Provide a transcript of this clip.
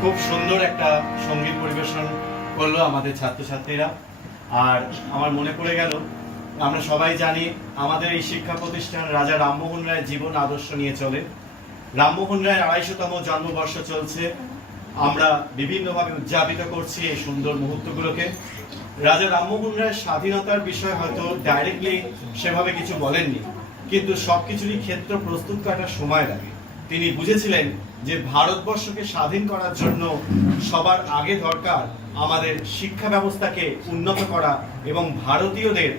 খুব সুন্দর একটা সঙ্গীত পরিবেশন করলো আমাদের ছাত্রছাত্রীরা। আর আমার মনে পড়ে গেল, আমরা সবাই জানি আমাদের এই শিক্ষা প্রতিষ্ঠান রাজা রামমোহন রায়ের জীবন আদর্শ নিয়ে চলে। রামমোহন রায়ের ২৫০তম জন্মবর্ষ চলছে, আমরা বিভিন্নভাবে উদযাপিত করছি এই সুন্দর মুহূর্তগুলোকে। রাজা রামমোহন রায়ের স্বাধীনতার বিষয় হয়তো ডাইরেক্টলি সেভাবে কিছু বলেননি, কিন্তু সবকিছুরই ক্ষেত্র প্রস্তুত করাটা সময় লাগে। তিনি বুঝেছিলেন যে ভারতবর্ষকে স্বাধীন করার জন্য সবার আগে দরকার আমাদের শিক্ষা ব্যবস্থাকে উন্নত করা এবং ভারতীয়দের